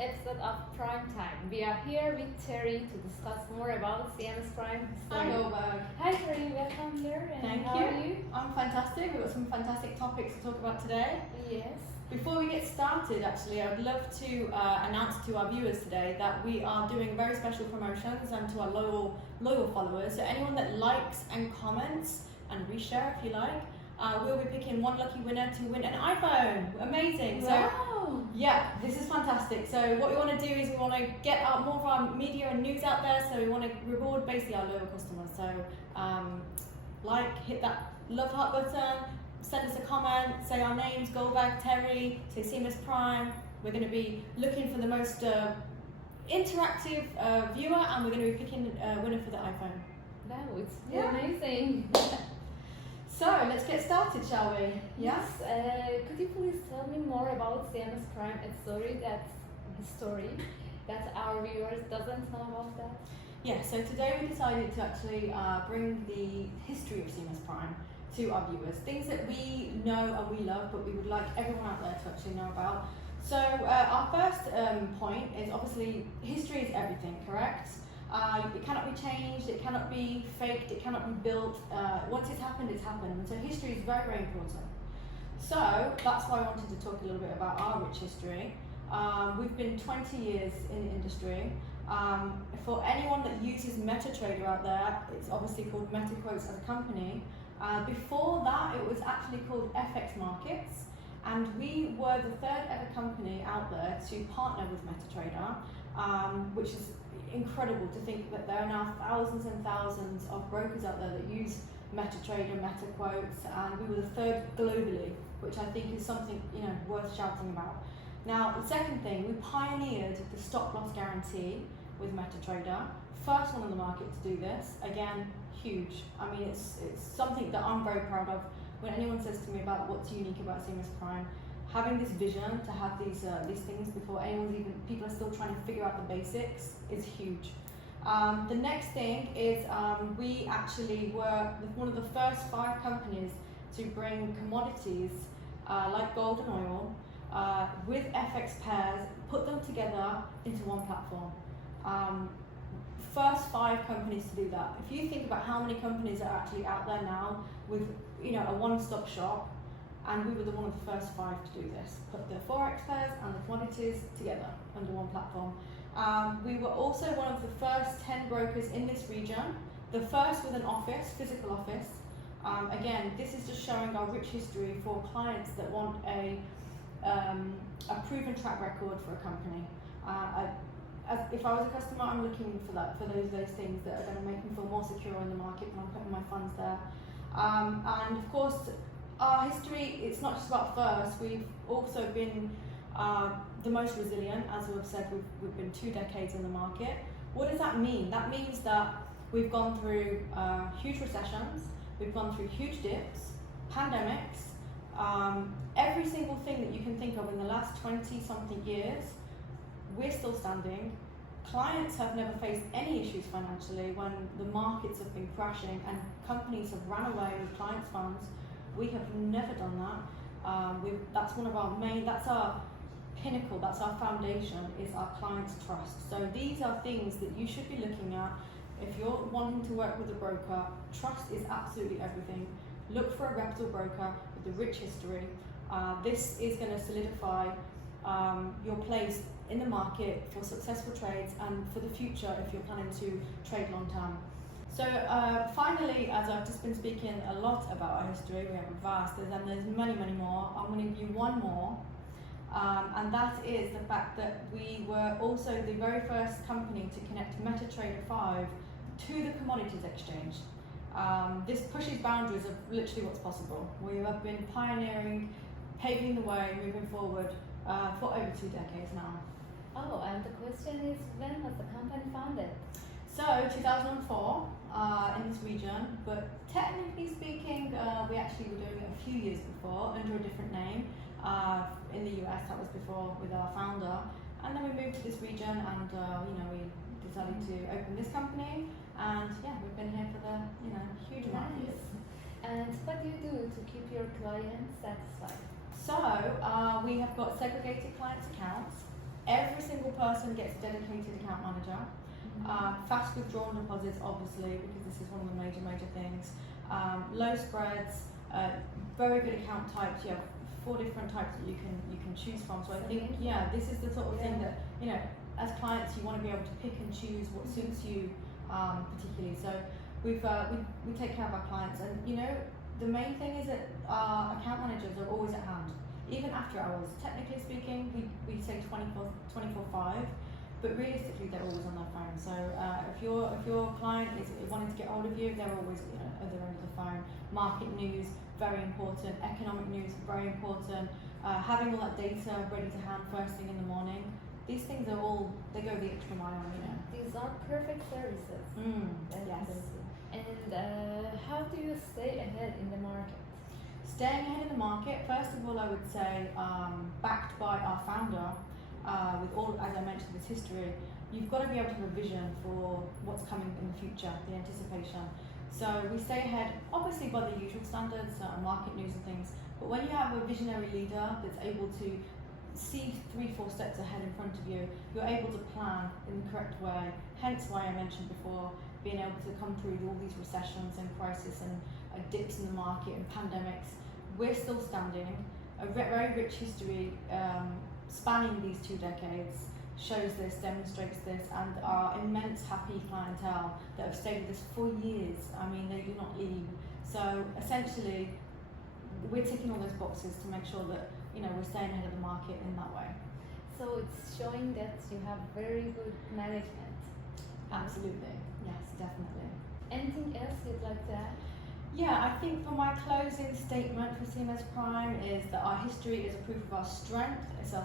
episode of Prime Time. We are here with Terri to discuss more about CMS Prime. Hi Golbarg. Hi Terri, welcome here. And Thank how you. Are you? I'm fantastic. We've got some fantastic topics to talk about today. Yes. Before we get started, actually, I'd love to announce to our viewers today that we are doing very special promotions and to our loyal followers. So anyone that likes and comments and reshare if you like, we'll be picking one lucky winner to win an iPhone. Amazing. Wow. So yeah, this is fantastic. So what we want to do is we want to get out more of our media and news out there. So we want to reward basically our loyal customers. So hit that love heart button, send us a comment, say our names, Golbarg, Terri, say CMS Prime. We're going to be looking for the most interactive viewer, and we're going to be picking a winner for the iPhone. Wow, it's amazing. So let's get started, shall we? Yes. Could you please tell me more about CMS Prime, a story that our viewers doesn't know about that? Yeah. So today we decided to actually bring the history of CMS Prime to our viewers, things that we know and we love, but we would like everyone out there to actually know about. So our first point is obviously history is everything, correct? It cannot be changed, it cannot be faked, it cannot be built. Once it's happened, it's happened. And so history is very, very important. So that's why I wanted to talk a little bit about our rich history. We've been 20 years in the industry. For anyone that uses MetaTrader out there, it's obviously called MetaQuotes as a company. Before that, it was actually called FX Markets. And we were the third ever company out there to partner with MetaTrader, which is incredible to think that there are now thousands and thousands of brokers out there that use MetaTrader, MetaQuotes, and we were the third globally, which I think is something worth shouting about. Now, the second thing, we pioneered the stop loss guarantee with MetaTrader, first one on the market to do this. Again, huge. I mean, it's something that I'm very proud of. When anyone says to me about what's unique about CMS Prime, having this vision to have these things before people are still trying to figure out the basics is huge. The next thing is we actually were one of the first 5 companies to bring commodities like gold and oil with FX pairs, put them together into one platform. First 5 companies to do that. If you think about how many companies are actually out there now with a one-stop shop, and we were one of the first 5 to do this, put the Forex pairs and the commodities together under one platform. We were also one of the first 10 brokers in this region, the first with an office, physical office. Again, this is just showing our rich history for clients that want a proven track record for a company. If I was a customer, I'm looking for those things that are going to make me feel more secure in the market when I'm putting my funds there. And of course, our history, it's not just about first, we've also been the most resilient. As we've said, we've been 2 decades in the market. What does that mean? That means that we've gone through huge recessions, we've gone through huge dips, pandemics, every single thing that you can think of in the last 20-something years, we're still standing. Clients have never faced any issues financially when the markets have been crashing and companies have run away with clients' funds. We have never done that. That's one of our that's our pinnacle, that's our foundation, is our clients' trust. So these are things that you should be looking at if you're wanting to work with a broker. Trust is absolutely everything. Look for a reputable broker with a rich history. This is going to solidify your place in the market for successful trades and for the future if you're planning to trade long term. So finally, as I've just been speaking a lot about our history, we have a vast, and there's many, many more. I'm going to give you one more, and that is the fact that we were also the very first company to connect MetaTrader 5 to the commodities exchange. This pushes boundaries of literally what's possible. We have been pioneering, paving the way, moving forward for over 2 decades now. Oh, and the question is, when was the company founded? So 2004 in this region, but technically speaking, we actually were doing it a few years before under a different name in the US. That was before with our founder, and then we moved to this region, and we decided to open this company, and yeah, we've been here for the huge amount of years. And what do you do to keep your clients satisfied? So we have got segregated clients accounts. Every single person gets a dedicated account manager. Fast withdrawal deposits, obviously, because this is one of the major things. Low spreads, very good account types. You have 4 different types that you can choose from. So I think, this is the sort of thing that, as clients, you want to be able to pick and choose what suits you particularly. So we take care of our clients, and the main thing is that our account managers are always at hand, even after hours. Technically speaking, we say 24/5. But realistically, they're always on their phone. So if your client is wanting to get hold of you, they're always at the other end of the phone. Market news, very important. Economic news, very important. Having all that data ready to hand first thing in the morning. These things are all, they go the extra mile, These are perfect services. Yes. And how do you stay ahead in the market? Staying ahead in the market, first of all, I would say, backed by our founder, with all, as I mentioned, this history, you've got to be able to have a vision for what's coming in the future, the anticipation. So we stay ahead, obviously by the usual standards, market news and things, but when you have a visionary leader that's able to see 3-4 steps ahead in front of you, you're able to plan in the correct way. Hence why I mentioned before, being able to come through all these recessions and crises and dips in the market and pandemics. We're still standing. A very rich history spanning these 2 decades shows this, demonstrates this, and our immense happy clientele that have stayed with us for years. I mean, they do not leave. So essentially, we're ticking all those boxes to make sure that we're staying ahead of the market in that way. So it's showing that you have very good management. Absolutely, yes, definitely. Anything else you'd like to add? Yeah, I think for my closing statement for CMS Prime is that our history is a proof of our strength, it's a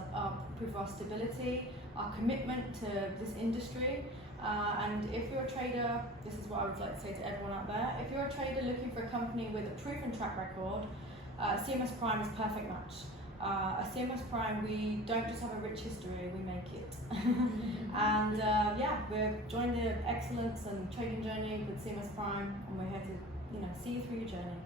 proof of our stability, our commitment to this industry. And if you're a trader, this is what I would like to say to everyone out there, if you're a trader looking for a company with a proven track record, CMS Prime is a perfect match. At CMS Prime, we don't just have a rich history, we make it. And we're joining the excellence and trading journey with CMS Prime, and we're here to see you through your journey.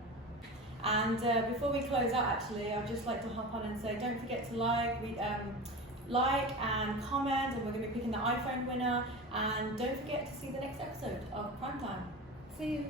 And before we close out, actually, I'd just like to hop on and say, don't forget to like and comment, and we're going to be picking the iPhone winner. And don't forget to see the next episode of Prime Time. See you.